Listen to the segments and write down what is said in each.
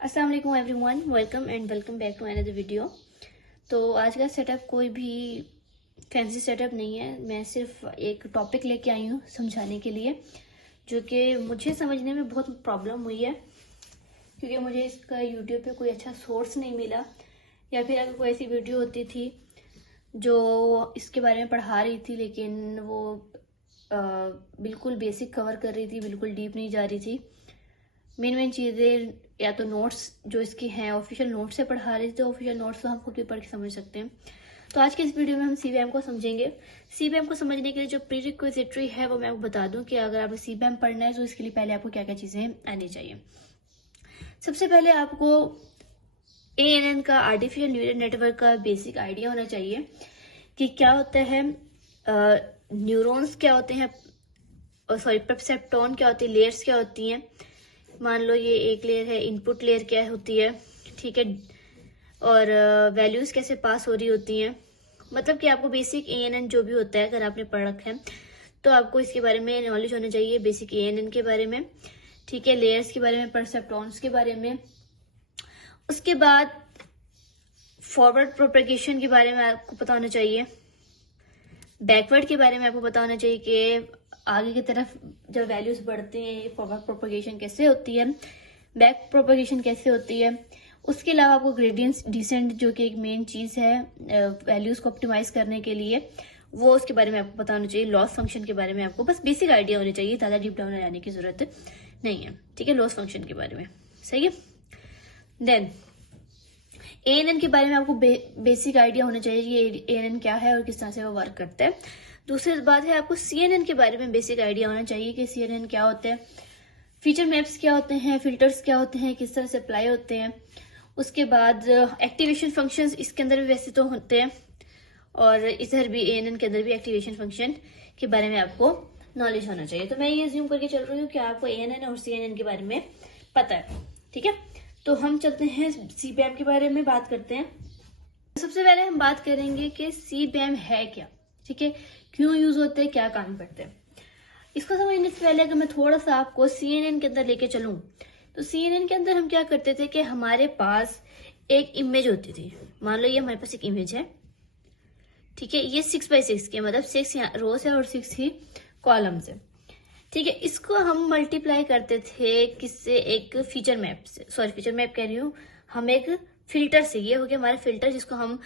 अस्सलाम वालेकुम everyone, welcome back to another video. तो आज का सेटअप कोई भी फैंसी सेटअप नहीं है। मैं सिर्फ एक टॉपिक लेके आई हूँ समझाने के लिए, जो कि मुझे समझने में बहुत प्रॉब्लम हुई है, क्योंकि मुझे इसका यूट्यूब पे कोई अच्छा सोर्स नहीं मिला, या फिर अगर कोई ऐसी वीडियो होती थी जो इसके बारे में पढ़ा रही थी लेकिन वो बिल्कुल बेसिक कवर कर रही थी, बिल्कुल डीप नहीं जा रही थी। मेन चीज़ें या तो नोट्स जो इसके हैं ऑफिशियल नोट्स से पढ़ा रहे थे, तो ऑफिशियल नोट्स तो हम खुद भी पढ़ के समझ सकते हैं। तो आज के इस वीडियो में हम सीबीएम को समझेंगे। सीबीएम को समझने के लिए जो प्री रिक्विजिटरी है वो मैं आपको बता दूं कि अगर आपको सीबीएम पढ़ना है तो इसके लिए पहले आपको क्या क्या चीज़ें आनी चाहिए। सबसे पहले आपको एएनएन का, आर्टिफिशियल न्यूरल नेटवर्क का बेसिक आइडिया होना चाहिए कि क्या होता है, न्यूरॉन्स क्या होते हैं, सॉरी परसेप्ट्रॉन क्या होती है, लेयर्स क्या होती हैं। मान लो ये एक लेयर है, इनपुट लेयर क्या होती है, ठीक है, और वैल्यूज कैसे पास हो रही होती हैं। मतलब कि आपको बेसिक एएनएन जो भी होता है, अगर आपने पढ़ रखा है तो आपको इसके बारे में नॉलेज होना चाहिए, बेसिक एएनएन के बारे में, ठीक है, लेयर्स के बारे में, परसेप्ट्रॉन्स के बारे में। उसके बाद फॉरवर्ड प्रोपेगेशन के बारे में आपको पता होना चाहिए, बैकवर्ड के बारे में आपको पता होना चाहिए कि आगे की तरफ जब वैल्यूज बढ़ते हैं फॉरवर्ड प्रोपेगेशन कैसे होती है, बैक प्रोपेगेशन कैसे होती है। उसके अलावा आपको ग्रेडियंट डिसेंट जो कि एक मेन चीज है वैल्यूज को ऑप्टिमाइज करने के लिए, वो उसके बारे में आपको पता होना चाहिए। लॉस फंक्शन के बारे में आपको बस बेसिक आइडिया होनी चाहिए, ज्यादा डीप डाउन जाने की जरूरत नहीं है, ठीक है। लॉस फंक्शन के बारे में सही है। देन एएनएन के बारे में आपको बेसिक आइडिया होना चाहिए कि एएनएन क्या है और किस तरह से वो वर्क करता है। दूसरी बात है, आपको सीएनएन के बारे में बेसिक आइडिया होना चाहिए कि सीएनएन क्या होता है, फीचर मैप्स क्या होते हैं, फिल्टर्स क्या होते हैं, किस तरह से अप्लाई होते हैं। उसके बाद एक्टिवेशन फंक्शंस इसके अंदर भी वैसे तो होते हैं, और इधर भी एएनएन के अंदर भी एक्टिवेशन फंक्शन के बारे में आपको नॉलेज होना चाहिए। तो मैं ये अज्यूम करके चल रही हूँ कि आपको एएनएन और सीएनएन के बारे में पता है, ठीक है। तो हम चलते हैं सीबीएम के बारे में बात करते हैं। सबसे पहले हम बात करेंगे कि सीबीएम है क्या, ठीक है, क्यों यूज होते हैं, क्या काम करते हैं। इसको समझने से पहले अगर मैं थोड़ा सा आपको सीएनएन के अंदर लेके चलूं, तो सीएनएन के अंदर हम क्या करते थे कि हमारे पास एक इमेज होती थी। मान लो ये हमारे पास एक इमेज है, ठीक है, ये 6x6 की, मतलब 6 रोज है और 6 ही कॉलम्स है, ठीक है। इसको हम मल्टीप्लाई करते थे किससे, एक फीचर मैप से, सॉरी फीचर मैप कह रही हूँ, हम एक फिल्टर से, ये हो गया हमारा फिल्टर जिसको हम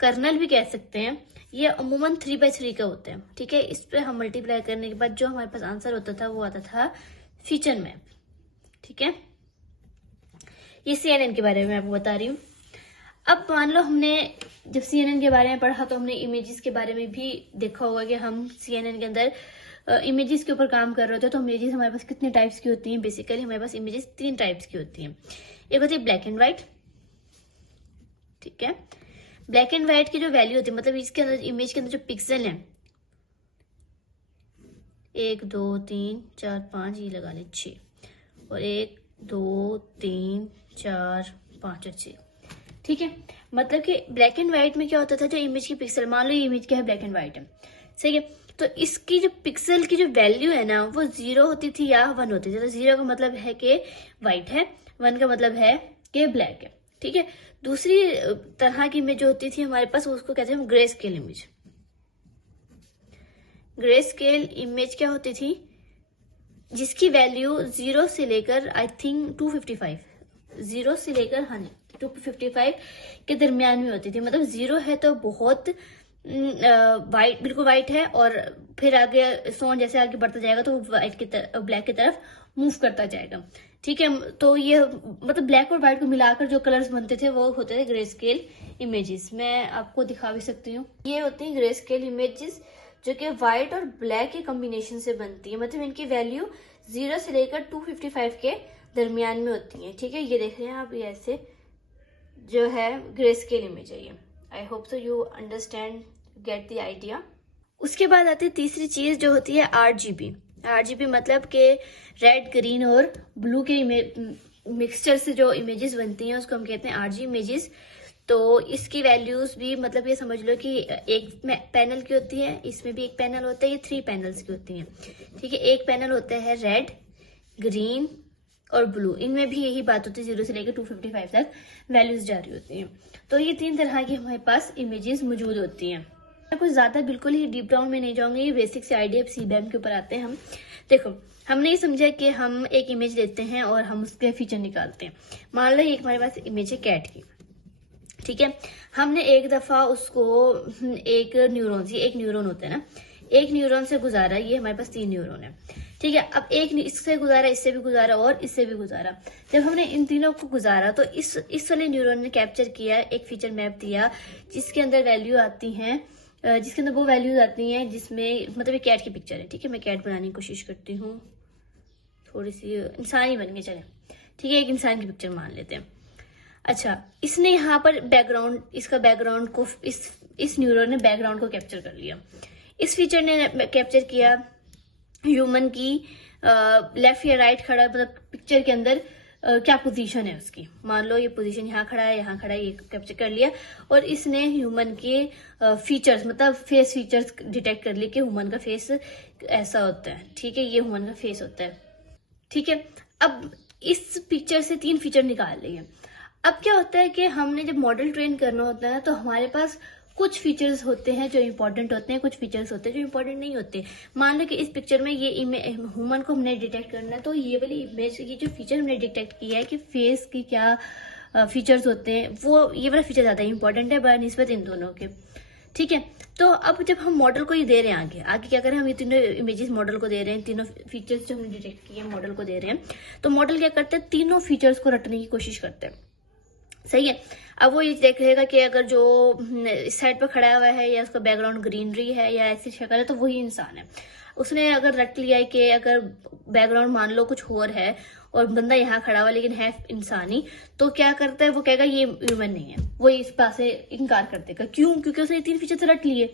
कर्नल भी कह सकते हैं। ये अमूमन 3x3 का होता है, ठीक है। इस पे हम मल्टीप्लाई करने के बाद जो हमारे पास आंसर होता था वो आता था फीचर मैप, ठीक है। ये सीएनएन के बारे में आपको बता रही हूँ। अब मान लो हमने जब सीएनएन के बारे में पढ़ा तो हमने इमेजेस के बारे में भी देखा होगा कि हम सीएनएन के अंदर इमेजेस के ऊपर काम कर रहे होते हैं। तो इमेजेस हमारे पास कितने टाइप्स की होती हैं, बेसिकली हमारे पास इमेजेस 3 टाइप्स की होती हैं। एक होती है ब्लैक एंड व्हाइट, ठीक है। ब्लैक एंड व्हाइट की जो वैल्यू होती है, मतलब इसके अंदर इमेज के अंदर जो पिक्सल है 1 2 3 4 5, ये लगा ले 6, और 1 2 3 4 5 और 6, ठीक है। मतलब कि ब्लैक एंड व्हाइट में क्या होता था, जो इमेज की पिक्सल, मान लो ये इमेज क्या है, ब्लैक एंड व्हाइट है, सही है। तो इसकी जो पिक्सल की जो वैल्यू है ना, वो 0 होती थी या 1 होती थी। तो 0 का मतलब है कि व्हाइट है, 1 का मतलब है कि ब्लैक है, ठीक है। दूसरी तरह की इमेज जो होती थी हमारे पास, उसको कहते हैं हम grey scale image. Grey scale image क्या होती थी, जिसकी वैल्यू 0 से लेकर आई थिंक 255, 0 से लेकर 255 के दरमियान में होती थी। मतलब 0 है तो बहुत वाइट, बिल्कुल वाइट है, और फिर आगे सोन जैसे आगे बढ़ता जाएगा तो व्हाइट की तरफ, ब्लैक की तरफ मूव करता जाएगा, ठीक है। तो ये मतलब ब्लैक और व्हाइट को मिलाकर जो कलर्स बनते थे वो होते थे ग्रे स्केल इमेजेस। मैं आपको दिखा भी सकती हूँ, ये होती है ग्रे स्केल इमेजेस जो कि व्हाइट और ब्लैक के कॉम्बिनेशन से बनती है। मतलब इनकी वैल्यू 0 से लेकर 255 के दरमियान में होती है, ठीक है। ये देख रहे हैं आप, ये ऐसे जो है ग्रे स्केल इमेज है ये। आई hope so you understand, gate the idea. उसके बाद आती है तीसरी चीज जो होती है आरजीबी। आरजीबी मतलब के रेड, ग्रीन और ब्लू के मिक्सचर से जो इमेजेस बनती हैं उसको हम कहते हैं आरजी इमेजेस। तो इसकी वैल्यूज भी, मतलब ये समझ लो कि एक पैनल की होती है, इसमें भी एक पैनल होता है, ये 3 पैनल्स की होती हैं, ठीक है। एक पैनल होता है रेड, ग्रीन और ब्लू, इनमें भी यही बात होती है, 0 से लेकर 255 तक वैल्यूज जारी होती हैं। तो ये 3 तरह की हमारे पास इमेजेस मौजूद होती हैं। मैं कुछ ज्यादा बिल्कुल ही डीप डाउन में नहीं जाऊंगी, ये बेसिक से IDF CBAM के ऊपर आते हैं हम। देखो, हमने ये समझा कि हम एक इमेज लेते हैं और हम उसके फीचर निकालते हैं। मान लो एक हमारे पास इमेज है कैट की, ठीक है। हमने एक दफा उसको एक न्यूरॉन होता है ना, एक न्यूरॉन से गुजारा, ये हमारे पास 3 न्यूरॉन है, ठीक है। अब एक इससे गुजारा, इससे भी गुजारा और इससे भी गुजारा। जब हमने इन तीनों को गुजारा तो इस वाले न्यूरॉन ने कैप्चर किया, एक फीचर मैप दिया जिसके अंदर वैल्यू आती हैं, जिसके अंदर वो वैल्यूज आती हैं जिसमें, मतलब ये कैट की पिक्चर है, ठीक है। मैं कैट बनाने की कोशिश करती हूँ, थोड़ी सी इंसान ही बन के चले, ठीक है। एक इंसान की पिक्चर मान लेते हैं। अच्छा, इसने यहाँ पर बैकग्राउंड, इसका बैकग्राउंड को इस न्यूरॉन ने बैकग्राउंड को कैप्चर कर लिया। इस फीचर ने कैप्चर किया ह्यूमन की लेफ्ट या राइट खड़ा, मतलब पिक्चर के अंदर क्या पोजीशन है उसकी। मान लो ये पोजीशन यहाँ खड़ा है, यहाँ खड़ा है, ये कैप्चर कर लिया। और इसने ह्यूमन के फीचर्स, मतलब फेस फीचर्स डिटेक्ट कर लिए कि ह्यूमन का फेस ऐसा होता है, ठीक है। ये ह्यूमन का फेस होता है, ठीक है। अब इस पिक्चर से 3 फीचर निकाल लिए। अब क्या होता है कि हमने जब मॉडल ट्रेन करना होता है तो हमारे पास कुछ फीचर्स होते हैं जो इंपॉर्टेंट होते हैं, कुछ फीचर्स होते हैं जो इंपॉर्टेंट नहीं होते। मान लो कि इस पिक्चर में ये ह्यूमन को हमने डिटेक्ट करना है, तो ये वाली इमेज, ये जो फीचर हमने डिटेक्ट किया है कि फेस की क्या फीचर्स होते हैं, वो ये वाला फीचर ज्यादा इंपॉर्टेंट है बनिस्बत इन दोनों के, ठीक है। तो अब जब हम मॉडल को ये दे रहे हैं, आगे क्या करें, हम ये तीनों इमेजेस मॉडल को दे रहे हैं, तीनों फीचर्स जो हमने डिटेक्ट किए मॉडल को दे रहे हैं। तो मॉडल क्या करते हैं, तीनों फीचर्स को रटने की कोशिश करते हैं, सही है। अब वो ये देख लेगा कि अगर जो इस साइड पर खड़ा हुआ है या उसका बैकग्राउंड ग्रीनरी है या ऐसी शक्ल है तो वही इंसान है। उसने अगर रट लिया है कि अगर बैकग्राउंड मान लो कुछ और है और बंदा यहाँ खड़ा हुआ लेकिन है इंसानी, तो क्या करता है, वो कहेगा ये ह्यूमन नहीं है, वो इस बात से इनकार कर देगा। क्यों? क्योंकि उसने 3 फीचर्स रट लिए,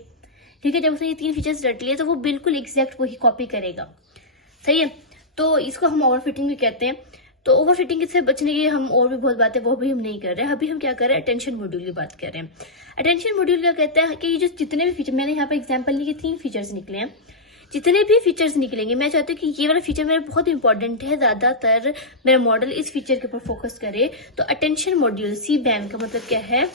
ठीक है। जब उसने ये 3 फीचर्स रट लिए तो वो बिल्कुल एग्जैक्ट वही कॉपी करेगा, सही है। तो इसको हम ओवरफिटिंग भी कहते हैं। तो ओवरफिटिंग से बचने की हम और भी बहुत बातें, वो भी हम नहीं कर रहे हैं। अभी हम क्या कर रहे हैं, अटेंशन मॉड्यूल की बात कर रहे हैं। अटेंशन मॉड्यूल क्या कहता है कि ये जो जितने भी फीचर, मैंने यहाँ पर एग्जांपल ली कि 3 फीचर्स निकले हैं, जितने भी फीचर्स निकलेंगे मैं चाहती हूँ कि ये वाला फीचर मेरा बहुत इंपॉर्टेंट है, ज्यादातर मेरा मॉडल इस फीचर के ऊपर फोकस करे। तो अटेंशन मॉड्यूल, CBAM का मतलब क्या है,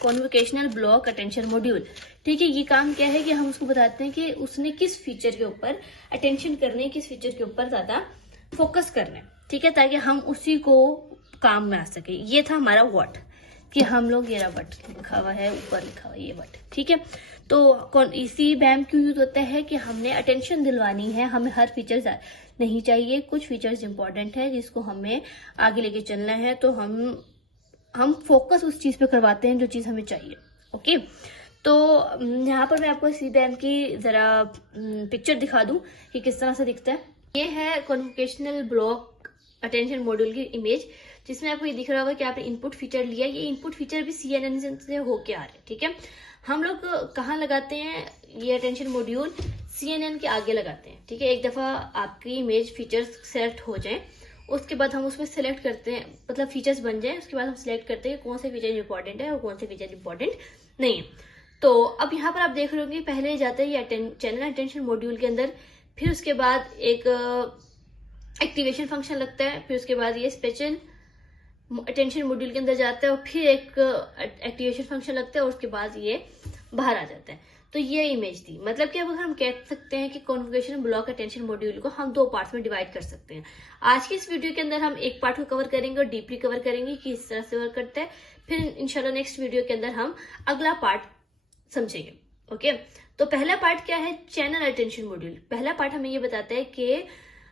कॉन्वोकेशनल ब्लॉक अटेंशन मॉड्यूल, ठीक है। ये काम क्या है कि हम उसको बताते हैं कि उसने किस फीचर के ऊपर अटेंशन करने, किस फीचर के ऊपर ज्यादा फोकस करना है, ठीक है, ताकि हम उसी को काम में आ सके। ये था हमारा व्हाट, कि हम लोग, ये व्हाट लिखा हुआ है, ऊपर लिखा हुआ है ये व्हाट, ठीक है। तो CBAM क्यों यूज होता है कि हमने अटेंशन दिलवानी है, हमें हर फीचर नहीं चाहिए, कुछ फीचर्स इंपॉर्टेंट है जिसको हमें आगे लेके चलना है। तो हम फोकस उस चीज पे करवाते हैं जो चीज हमें चाहिए, ओके। तो यहाँ पर मैं आपको CBAM की जरा पिक्चर दिखा दूं कि किस तरह से दिखता है। ये है कॉन्वोकेशनल ब्लॉक अटेंशन मॉड्यूल की इमेज, जिसमें आपको ये दिख रहा होगा कि आपने इनपुट फीचर लिया। ये इनपुट फीचर भी CNN से होके आ रहे हैं, ठीक है। हम लोग कहाँ लगाते हैं ये अटेंशन मॉड्यूल, CNN के आगे लगाते हैं, ठीक है। एक दफा आपकी इमेज फीचर्स सेलेक्ट हो जाए, उसके बाद हम उसमें सेलेक्ट करते हैं, मतलब फीचर्स बन जाए, उसके बाद हम सिलेक्ट करते हैं कौन से फीचर इंपॉर्टेंट है और कौन से फीचर इंपॉर्टेंट नहीं है। तो अब यहाँ पर आप देख रहे हो पहले जाते हैं ये चैनल अटेंशन मॉड्यूल के अंदर, फिर उसके बाद एक एक्टिवेशन फंक्शन लगता है, फिर उसके बाद ये स्पेशल अटेंशन मॉड्यूल के अंदर जाता है और फिर एक एक्टिवेशन फंक्शन लगता है और उसके बाद ये बाहर आ जाता है। तो ये इमेज थी, मतलब कि अब अगर हम कह सकते हैं कि कॉन्फ़िगरेशन ब्लॉक अटेंशन मॉड्यूल को हम 2 पार्ट्स में डिवाइड कर सकते हैं। आज की इस वीडियो के अंदर हम एक पार्ट को कवर करेंगे और डीपली कवर करेंगे कि इस तरह से वर्क करता है। फिर इंशाल्लाह नेक्स्ट वीडियो के अंदर हम अगला पार्ट समझेंगे, ओके। तो पहला पार्ट क्या है, चैनल अटेंशन मॉड्यूल। पहला पार्ट हमें ये बताता है कि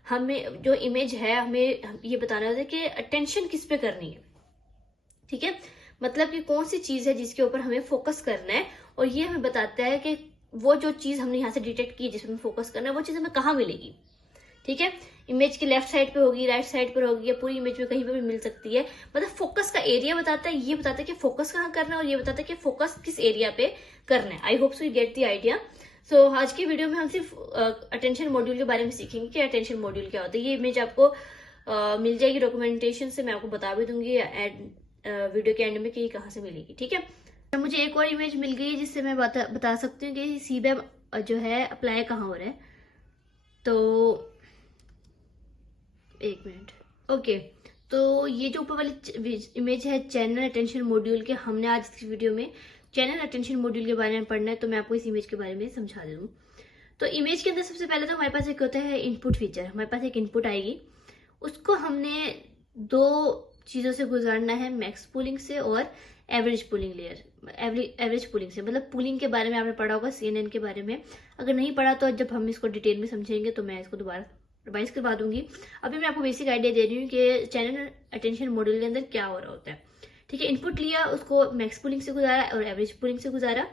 हमें जो इमेज है, हमें ये बताना होता है कि अटेंशन किस पे करनी है, ठीक है। मतलब कि कौन सी चीज है जिसके ऊपर हमें फोकस करना है, और ये हमें बताता है कि वो जो चीज हमने यहाँ से डिटेक्ट की जिसमें फोकस करना है, वो चीज हमें कहाँ मिलेगी, ठीक है। इमेज के लेफ्ट साइड पे होगी, राइट साइड पर होगी, या पूरी इमेज में कहीं पे भी मिल सकती है। मतलब फोकस का एरिया बताता है, ये बताता है कि फोकस कहाँ करना है और ये बताता है कि फोकस किस एरिया पे करना है। I hope so you get the idea. So आज की वीडियो में हम सिर्फ अटेंशन मॉड्यूल के बारे में सीखेंगे कि अटेंशन मॉड्यूल क्या होता है। ये इमेज आपको मिल जाएगी डॉक्यूमेंटेशन से, मैं आपको बता भी दूंगी वीडियो के एंड में कि कहाँ से मिलेगी, ठीक है। मुझे एक और इमेज मिल गई है जिससे मैं बता सकती हूँ कि CBAM जो है अप्लाई कहाँ हो रहा है। तो एक मिनट। ओके, तो ये जो ऊपर वाली इमेज है चैनल अटेंशन मॉड्यूल के, हमने आज इस वीडियो में चैनल अटेंशन मॉड्यूल के बारे में पढ़ना है, तो मैं आपको इस इमेज के बारे में समझा दूँ। तो इमेज के अंदर सबसे पहले तो हमारे पास एक होता है इनपुट फीचर। हमारे पास एक इनपुट आएगी, उसको हमने दो चीजों से गुजारना है, मैक्स पूलिंग से और average pooling layer. Average pooling से मतलब पूलिंग के बारे में आपने पढ़ा होगा, CNN के बारे में। अगर नहीं पढ़ा तो जब हम इसको डिटेल में समझेंगे तो मैं इसको दोबारा रिवाइज करवा दूंगी। अभी मैं आपको बेसिक आइडिया दे रही हूँ कि चैनल अटेंशन मॉड्यूल के अंदर क्या हो रहा होता है। ठीक है, इनपुट लिया, उसको मैक्स पूलिंग से गुजारा और एवरेज पूलिंग से गुजारा।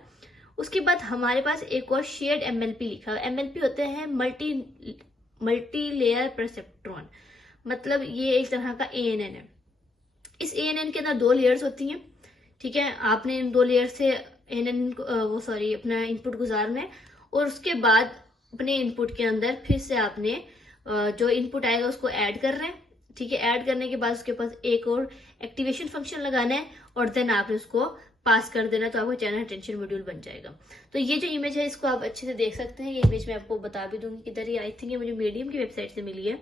उसके बाद हमारे पास एक और शेयर्ड MLP लिखा है। MLP होते हैं मल्टी लेयर परसेप्ट्रॉन, मतलब ये एक तरह का ANN है। इस ANN के अंदर दो लेयर्स होती हैं। ठीक है, आपने इन दो लेयर से अपना इनपुट गुजारना है और उसके बाद अपने इनपुट के अंदर फिर से आपने जो इनपुट आएगा उसको ऐड कर रहे हैं। ठीक है, ऐड करने के बाद उसके पास एक और एक्टिवेशन फंक्शन लगाना है और देन आपने उसको पास कर देना, तो आपका चैनल अटेंशन मॉड्यूल बन जाएगा। तो ये जो इमेज है इसको आप अच्छे से देख सकते हैं। ये इमेज मैं आपको बता भी दूंगी किधर, ये आई थिंक ये मुझे मीडियम की वेबसाइट से मिली है।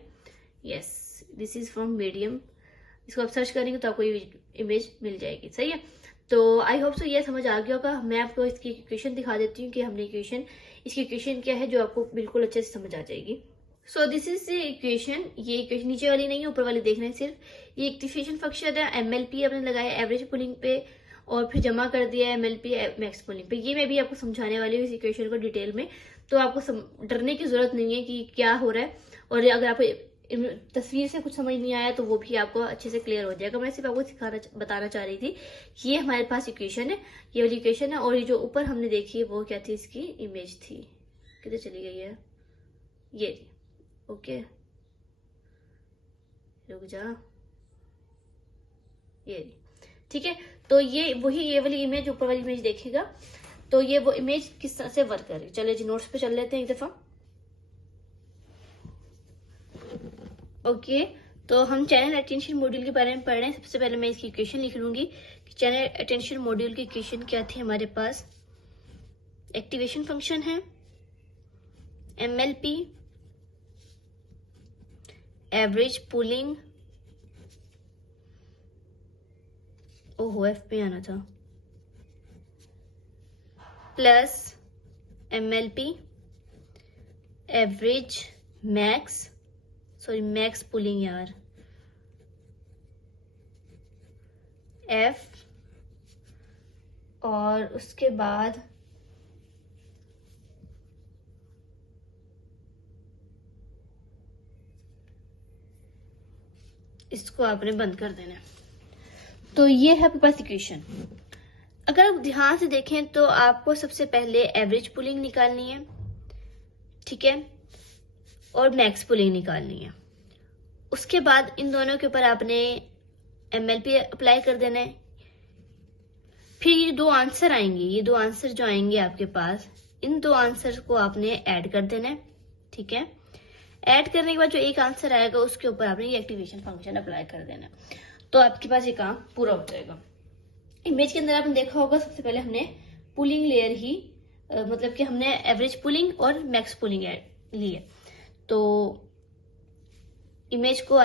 Yes, this is from medium. इसको आप सर्च करेंगे तो आपको ये इमेज मिल जाएगी। सही है, तो आई होप सो ये समझ आ गया होगा। मैं आपको इसकी इक्वेशन दिखा देती हूँ कि हमने इसकी इक्वेशन क्या है, जो आपको बिल्कुल अच्छे से समझ आ जाएगी। So this is the equation. ये इक्वेशन नीचे वाली नहीं है, ऊपर वाली देखना है सिर्फ। ये एक्टिवेशन फंक्शन है, MLP आपने लगाया एवरेज पुलिंग पे और फिर जमा कर दिया MLP मैक्स पुलिंग पे। ये मैं भी आपको समझाने वाली हूँ इस इक्वेशन को डिटेल में, तो आपको डरने की जरूरत नहीं है कि क्या हो रहा है। और अगर आपको तस्वीर से कुछ समझ नहीं आया तो वो भी आपको अच्छे से क्लियर हो जाएगा। मैं सिर्फ आपको बताना चाह रही थी कि ये हमारे पास इक्वेशन है, ये वाली इक्वेशन है। और ये जो ऊपर हमने देखी है वो क्या थी, इसकी इमेज थी, किधर चली गई है, ये थी। ओके, रुक जा, ये ठीक है। तो ये वाली इमेज, ऊपर वाली इमेज देखिएगा, तो ये वो इमेज किस तरह से वर्क कर रही है। चलिए जी नोट्स पे चल लेते हैं एक दफा। ओके, तो हम चैनल अटेंशन मॉड्यूल के बारे में पढ़ रहे हैं। सबसे पहले मैं इसकी इक्वेशन लिख लूंगी कि चैनल अटेंशन मॉड्यूल की इक्वेशन क्या थी हमारे पास। एक्टिवेशन फंक्शन है, MLP, एवरेज पुलिंग, ओहो F पे आना था, plus MLP average max pulling यार, F, और उसके बाद इसको आपने बंद कर देना। तो ये है आपके पास इक्वेशन। अगर आप ध्यान से देखें तो आपको सबसे पहले एवरेज पुलिंग निकालनी है, ठीक है, और मैक्स पुलिंग निकालनी है। उसके बाद इन दोनों के ऊपर आपने MLP अप्लाई कर देना है। फिर ये दो आंसर आएंगे, ये दो आंसर जो आएंगे आपके पास, इन दो आंसर को आपने ऐड कर देना है। ठीक है, ऐड करने के बाद जो एक आंसर आएगा उसके ऊपर आपने ये एक्टिवेशन फंक्शन अप्लाई कर देना, तो आपके पास ये काम पूरा हो जाएगा। इमेज के अंदर आपने देखा होगा सबसे पहले हमने पुलिंग लेयर ही मतलब कि हमने एवरेज पुलिंग और मैक्स पुलिंग ली है। तो इमेज को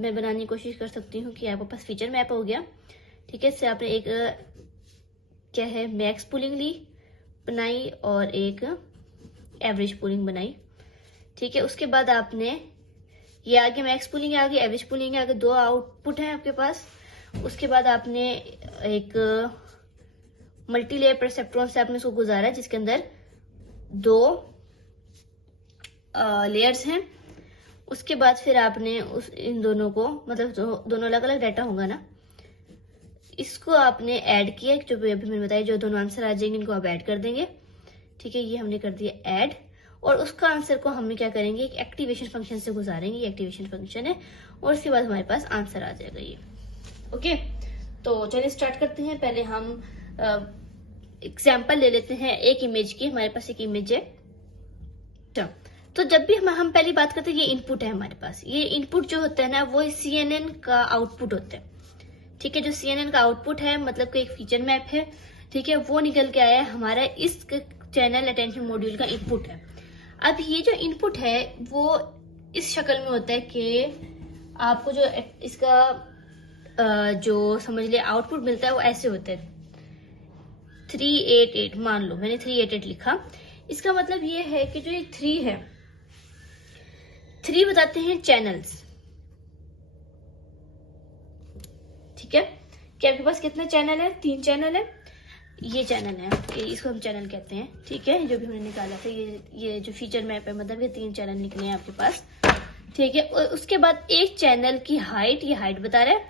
मैं बनाने की कोशिश कर सकती हूँ कि आपके पास फीचर मैप हो गया। ठीक है, इससे आपने एक क्या है मैक्स पुलिंग ली बनाई और एक एवरेज पुलिंग बनाई। ठीक है, उसके बाद आपने ये आगे मैक्स पुलिंग है, आगे एवरेज पुलिंग है, आगे दो आउटपुट है आपके पास। उसके बाद आपने एक मल्टी लेयर परसेप्ट्रॉन से आपने उसको गुजारा जिसके अंदर दो लेयर्स हैं। उसके बाद फिर आपने इन दोनों को मतलब दोनों अलग अलग डाटा होगा ना, इसको आपने ऐड किया, जो अभी मैंने बताया जो दोनों आंसर आ जाएंगे इनको आप ऐड कर देंगे। ठीक है, ये हमने कर दिया ऐड, और उसका आंसर को हम क्या करेंगे एक एक्टिवेशन फंक्शन से गुजारेंगे। ये एक्टिवेशन फंक्शन है और उसके बाद हमारे पास आंसर आ जाएगा ये। ओके, तो चलिए स्टार्ट करते हैं। पहले हम एग्जांपल ले लेते हैं एक इमेज की। हमारे पास एक इमेज है, तो जब भी हम पहली बात करते हैं ये इनपुट है हमारे पास। ये इनपुट जो होता है ना वो CNN का आउटपुट होता है। ठीक है, जो CNN का आउटपुट है मतलब कि एक फीचर मैप है। ठीक है, वो निकल के आया है हमारा इस चैनल अटेंशन मॉड्यूल का इनपुट है। अब ये जो इनपुट है वो इस शक्ल में होता है कि आपको जो इसका जो समझ लिया आउटपुट मिलता है वो ऐसे होते हैं 388। मान लो मैंने 388 लिखा, इसका मतलब ये है कि जो ये 3 है, 3 बताते हैं चैनल्स। ठीक है, कि आपके पास कितने चैनल है? 3 चैनल है। ये चैनल है, इसको हम चैनल कहते हैं। ठीक है, जो भी हमने निकाला था, ये जो फीचर मैप है, मतलब ये 3 चैनल निकले हैं आपके पास। ठीक है, और उसके बाद एक चैनल की हाइट, ये हाइट बता रहा है,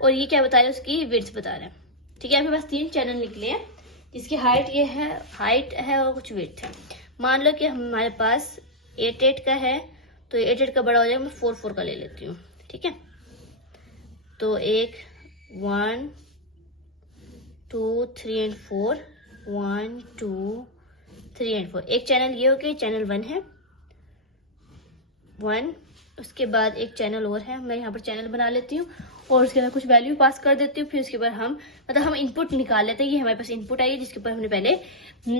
और ये क्या बता रहा है? उसकी विड्थ बता रहा है। ठीक है, आपके पास 3 चैनल निकले हैं जिसकी हाइट ये है, हाइट है और कुछ विड्थ है। मान लो कि हमारे पास 88 का है, तो 88 का बड़ा हो जाएगा, मैं 44 का ले लेती हूँ। ठीक है, तो 1 2 3 एंड 4, 1 2 3 एंड 4। एक चैनल ये हो गया, चैनल 1 है 1। उसके बाद एक चैनल और है, मैं यहाँ पर चैनल बना लेती हूँ और उसके बाद कुछ वैल्यू पास कर देती हूँ। फिर उसके बाद हम इनपुट निकाल लेते हैं। ये हमारे पास इनपुट आई है जिसके ऊपर हमने पहले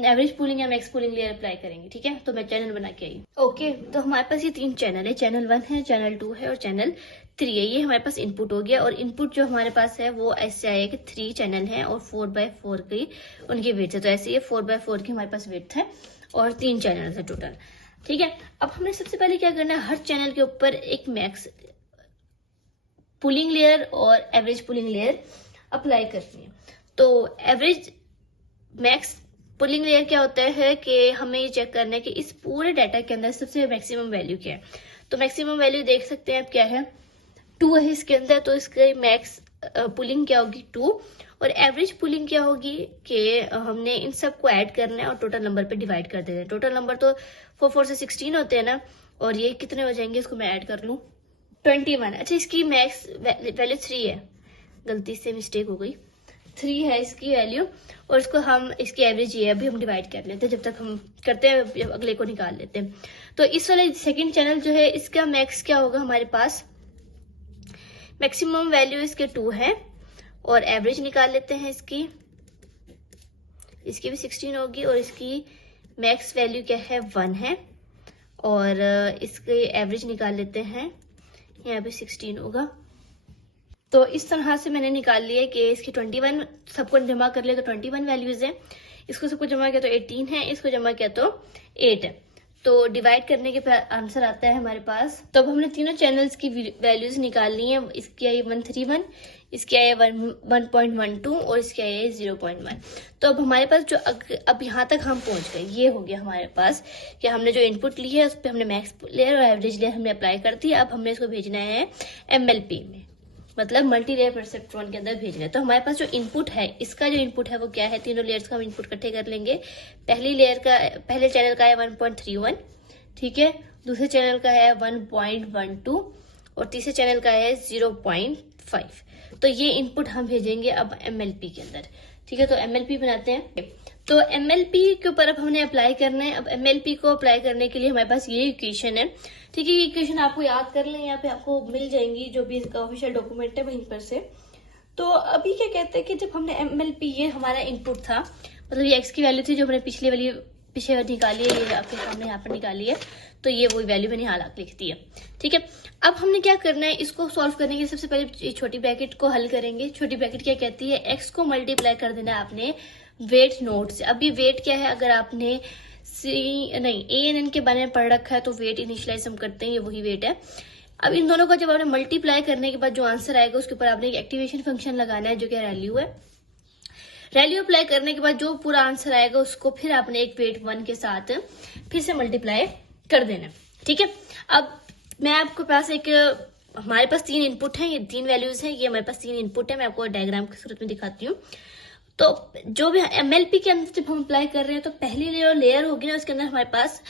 एवरेज पूलिंग या मैक्स पूलिंग लेयर अप्लाई करेंगे। ठीक है, तो मैं चैनल बना के आई। ओके, तो हमारे पास ये 3 चैनल है, चैनल 1 है, चैनल 2 है और चैनल 3 है। ये हमारे पास इनपुट हो गया, और इनपुट जो हमारे पास है वो ऐसे आया कि 3 चैनल है और 4x4 की उनकी विड्थ है। तो ऐसे ये 4x4 की हमारे पास विड्थ है और 3 चैनल है टोटल। ठीक है, अब हमने सबसे पहले क्या करना है, हर चैनल के ऊपर एक मैक्स पुलिंग लेयर और एवरेज पुलिंग लेयर अप्लाई करनी है। तो एवरेज मैक्स पुलिंग लेयर क्या होता है कि हमें ये चेक करना है कि इस पूरे डाटा के अंदर सबसे मैक्सिमम वैल्यू क्या है। तो मैक्सिमम वैल्यू देख सकते हैं आप क्या है, 2 है इसके अंदर, तो इसके मैक्स पुलिंग क्या होगी 2, और एवरेज पुलिंग क्या होगी कि हमने इन सबको ऐड करना है और टोटल नंबर पे डिवाइड कर देना है। टोटल नंबर तो 4 से 16 होते हैं ना, और ये कितने हो जाएंगे, इसको मैं ऐड कर लूं 21। अच्छा, इसकी मैक्स वैल्यू 3 है, गलती से मिस्टेक हो गई, 3 है इसकी वैल्यू, और इसको हम इसकी एवरेज ये अभी हम डिवाइड कर लेते हैं, जब तक हम करते हैं अगले को निकाल लेते हैं। तो इस वाले सेकंड चैनल जो है इसका मैक्स क्या होगा, हमारे पास मैक्सिमम वैल्यू इसके 2 है, और एवरेज निकाल लेते हैं इसकी भी 16 होगी, और इसकी मैक्स वैल्यू क्या है 1 है, और इसके एवरेज निकाल लेते हैं, यहाँ पे 16 होगा। तो इस तरह से मैंने निकाल लिया कि इसकी 21 सबको जमा कर लिया तो 21 वैल्यूज है, इसको सबको जमा किया तो 18 है, इसको जमा किया तो 8 है। तो डिवाइड करने के बाद आंसर आता है हमारे पास। तो अब हमने तीनों चैनल्स की वैल्यूज निकालनी है। इसकी आई 131, इसकी आई 1.12 और इसकी आई 0.1। तो अब हमारे पास जो अब यहाँ तक हम पहुंच गए, ये हो गया हमारे पास कि हमने जो इनपुट ली है उस पर हमने मैक्स लेयर और एवरेज लेयर हमने अप्लाई कर दी। अब हमने इसको भेजना है MLP में, मतलब मल्टी लेयर परसेप्ट्रॉन के अंदर भेजना है। तो हमारे पास जो इनपुट है, इसका जो इनपुट है वो क्या है, तीनों लेयर्स का हम इनपुट इकट्ठे कर लेंगे। पहले चैनल का है 1.31, ठीक है, दूसरे चैनल का है 1.12 और तीसरे चैनल का है 0.5। तो ये इनपुट हम भेजेंगे अब MLP के अंदर। ठीक है, तो MLP बनाते हैं। तो MLP के ऊपर अब हमने अप्लाई करना है। अब MLP को अप्लाई करने के लिए हमारे पास ये इक्वेशन है। ठीक है, ये इक्वेशन आपको याद कर लें, यहाँ पे आपको मिल जाएंगी जो भी इसका ऑफिशियल डॉक्यूमेंट है वहीं पर से। तो अभी क्या कहते हैं कि जब हमने MLP, ये हमारा इनपुट था, मतलब ये x की वैल्यू थी जो हमने पीछे निकाली है, ये आपके सामने यहाँ पर निकाली है, तो ये वही वैल्यू मैंने यहाँ लिख दी है। ठीक है, अब हमने क्या करना है, इसको सॉल्व करने के लिए सबसे पहले छोटी ब्रैकेट को हल करेंगे। छोटी ब्रैकेट क्या कहती है, x को मल्टीप्लाई कर देना है आपने वेट नोट से। अब ये वेट क्या है, अगर आपने ANN के बारे में पढ़ रखा है तो वेट इनिशियलाइज हम करते हैं, ये वही वेट है। अब इन दोनों का जब आपने मल्टीप्लाई करने के बाद जो आंसर आएगा उसके ऊपर आपने एक एक्टिवेशन फंक्शन लगाना है जो कि वैल्यू है। वैल्यू अप्लाई करने के बाद जो पूरा आंसर आएगा उसको फिर आपने एक वेट 1 के साथ फिर से मल्टीप्लाई कर देना। ठीक है, अब मैं आपके पास हमारे पास 3 इनपुट हैं, ये 3 वैल्यूज हैं, ये हमारे पास 3 इनपुट है। मैं आपको डायग्राम के सूरत में दिखाती हूँ। तो जो भी MLP के अंदर जब हम अप्लाई कर रहे हैं तो पहली लेयर होगी ना, उसके अंदर हमारे पास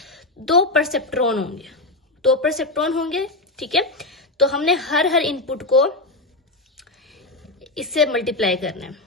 2 परसेप्ट्रॉन होंगे, 2 परसेप्ट्रॉन होंगे। ठीक है, तो हमने हर इनपुट को इससे मल्टीप्लाई करना है।